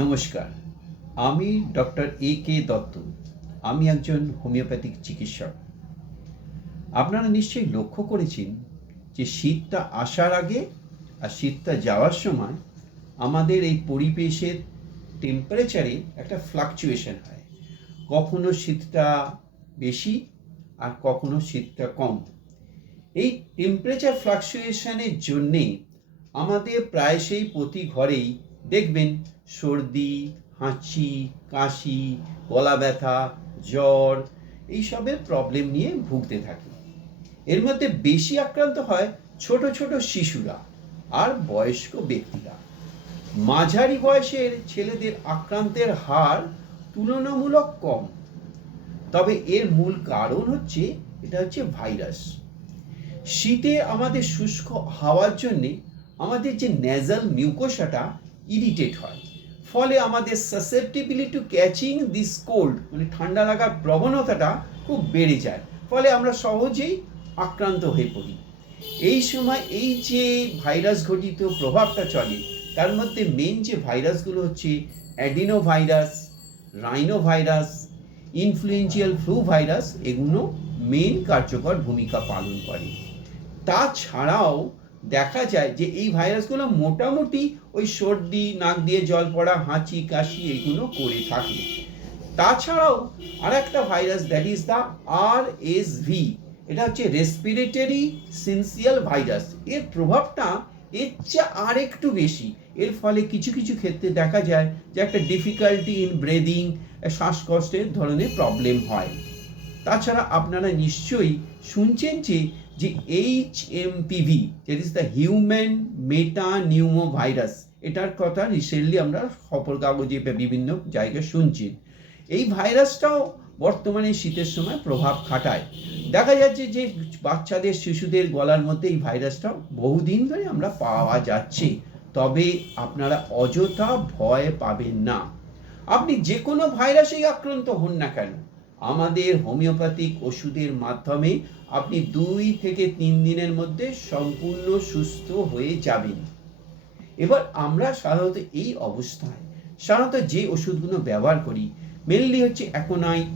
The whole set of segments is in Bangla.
নমস্কার, আমি ডক্টর A.K. দত্ত। আমি একজন হোমিওপ্যাথিক চিকিৎসক। আপনারা নিশ্চয়ই লক্ষ্য করেছেন যে শীতটা আসার আগে আর শীতটা যাওয়ার সময় আমাদের এই পরিবেশের টেম্পারেচারে একটা ফ্লাকচুয়েশন হয়। কখনো শীতটা বেশি আর কখনো শীতটা কম। এই টেম্পারেচার ফ্লাকচুয়েশনের জন্যে আমাদের প্রায়শই প্রতি ঘরেই দেখবেন সর্দি, হাঁচি, কাশি, গলা ব্যথা, জ্বর এইসবের প্রবলেম নিয়ে ভুগতে থাকে। এর মধ্যে বেশি আক্রান্ত হয় ছোট ছোট শিশুরা আর বয়স্ক ব্যক্তিরা। মাঝারি বয়সের ছেলেদের আক্রান্তের হার তুলনামূলক কম। তবে এর মূল কারণ হচ্ছে ভাইরাস। শীতে আমাদের শুষ্ক হাওয়ার জন্যে আমাদের যে নেজাল মিউকোসাটা ইরিটেট হয়, ফলে আমাদের susceptibility to catching this cold মানে ঠান্ডা লাগার প্রবণতাটা খুব বেড়ে যায়, ফলে আমরা সহজেই আক্রান্ত হয়ে পড়ি। এই সময় এই যে ভাইরাস ঘটিত প্রভাবটা চলে, তার মধ্যে মেন যে ভাইরাসগুলো হচ্ছে adeno virus, rhino virus, influenzal flu virus, এগুলো মেন কার্যকর ভূমিকা পালন করে। তাছাড়াও দেখা যায় যে এই ভাইরাসগুলো মোটামুটি ওই সর্দি, নাক দিয়ে জল পড়া, হাঁচি, কাশি এগুলো করে থাকে। তাছাড়াও আর একটা virus, that is the RSV, এটা হচ্ছে রেসপিরেটরি সিনসিয়াল ভাইরাস। এর প্রভাবটা এর চেয়ে আর একটু বেশি। এর ফলে কিছু কিছু ক্ষেত্রে দেখা যায় যে একটা ডিফিকাল্টি ইন ব্রেদিং, শ্বাসকষ্টের ধরনের প্রবলেম হয়। তাছাড়া আপনারা নিশ্চয়ই শুনছেন যে HMPV, that is the human meta pneumo virus, এটার কথা রিসেন্টলি আমরা খবর কাগজে বিভিন্ন জায়গায় শুনছি। এই ভাইরাসটাও বর্তমানে শীতের সময় প্রভাব খাটায়। দেখা যাচ্ছে যে বাচ্চাদের, শিশুদের গলার মধ্যে এই ভাইরাসটা বহুদিন ধরে আমরা পাওয়া যাচ্ছে। তবে আপনারা অযথা ভয় পাবেন না। আপনি যে কোনো ভাইরাসেই আক্রান্ত হন না কেন, আমাদের হোমিওপ্যাথিক ওষুধের মাধ্যমে আপনি 2 থেকে 3 দিনের মধ্যে সম্পূর্ণ সুস্থ হয়ে যাবেন। এবার আমরা সাধারণত এই অবস্থায় যে ওষুধগুলো ব্যবহার করি মেনলি হচ্ছে aconite,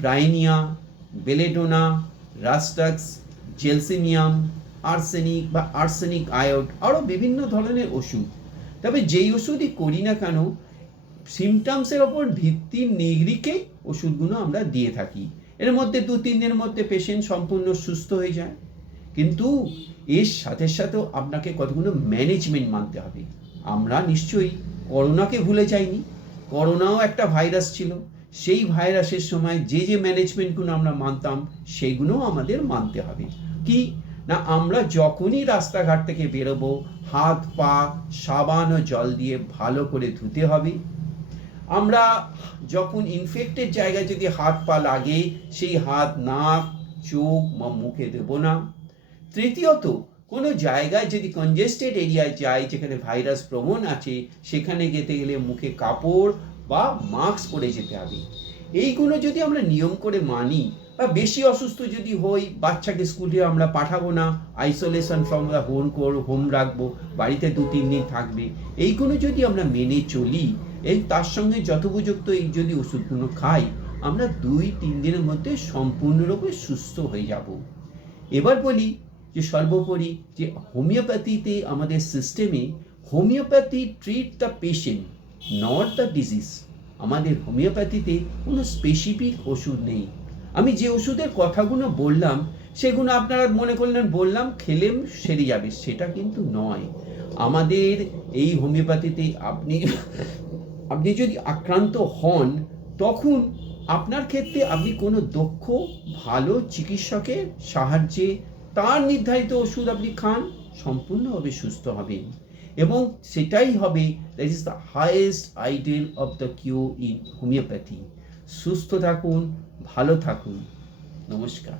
ব্রাইনিয়া, belladonna, Rhus tox, gelsemium, arsenic বা আর্সেনিক আয়োড, আরও বিভিন্ন ধরনের ওষুধ। তবে যেই ওষুধই করি না কেন, সিমটমসের ওপর ভিত্তি নিরিখেই ওষুধগুলো আমরা দিয়ে থাকি। এর মধ্যে 2-3 দিনের মধ্যে পেশেন্ট সম্পূর্ণ সুস্থ হয়ে যায়। কিন্তু এর সাথে সাথেও আপনাকে কতগুলো ম্যানেজমেন্ট মানতে হবে। আমরা নিশ্চয়ই করোনাকে ভুলে যাইনি। করোনাও একটা ভাইরাস ছিল। সেই ভাইরাসের সময় যে ম্যানেজমেন্টগুলো আমরা মানতাম, সেগুলোও আমাদের মানতে হবে। কি না, আমরা যখনই রাস্তাঘাট থেকে বেরোবো, হাত পা সাবান ও জল দিয়ে ভালো করে ধুতে হবে। আমরা যখন ইনফেক্টেড জায়গায় যদি হাত পা লাগে, সেই হাত নাক, চোখ বা মুখে দেব না। তৃতীয়ত, কোনো জায়গায় যদি কনজেস্টেড এরিয়ায় যাই, যেখানে ভাইরাস প্রবণ আছে, সেখানে যেতে গেলে মুখে কাপড় বা মাস্ক পরে যেতে হবে। এইগুলো যদি আমরা নিয়ম করে মানি, বা বেশি অসুস্থ যদি হই, বাচ্চাকে স্কুলে আমরা পাঠাবো না, আইসোলেশন ফ্রম দ্য হোম রাখবো, বাড়িতে 2-3 দিন থাকবে, এইগুলো যদি আমরা মেনে চলি, তার সঙ্গে যথোপযুক্ত এই যদি ওষুধগুলো খাই, আমরা 2-3 দিনের মধ্যে সম্পূর্ণরূপে সুস্থ হয়ে যাব। এবার বলি যে সর্বোপরি যে হোমিওপ্যাথিতে আমাদের সিস্টেমে, homeopathy treat the patient, not the disease. আমাদের হোমিওপ্যাথিতে কোনো স্পেসিফিক ওষুধ নেই। আমি যে ওষুধের কথাগুলো বললাম, সেগুলো আপনারা মনে করলেন বললাম, খেলেম সেরে যাবে, সেটা কিন্তু নয়। আমাদের এই হোমিওপ্যাথিতে আপনি যদি আক্রান্ত হন, তখন আপনার ক্ষেত্রে আপনি কোনো দক্ষ ভালো চিকিৎসকের সাহায্যে তার নির্ধারিত ওষুধ আপনি খান, সম্পূর্ণভাবে সুস্থ হবেন। এবং সেটাই হবে, that is the highest ideal of the cure in homoeopathy. সুস্থ থাকুন, ভালো থাকুন। নমস্কার।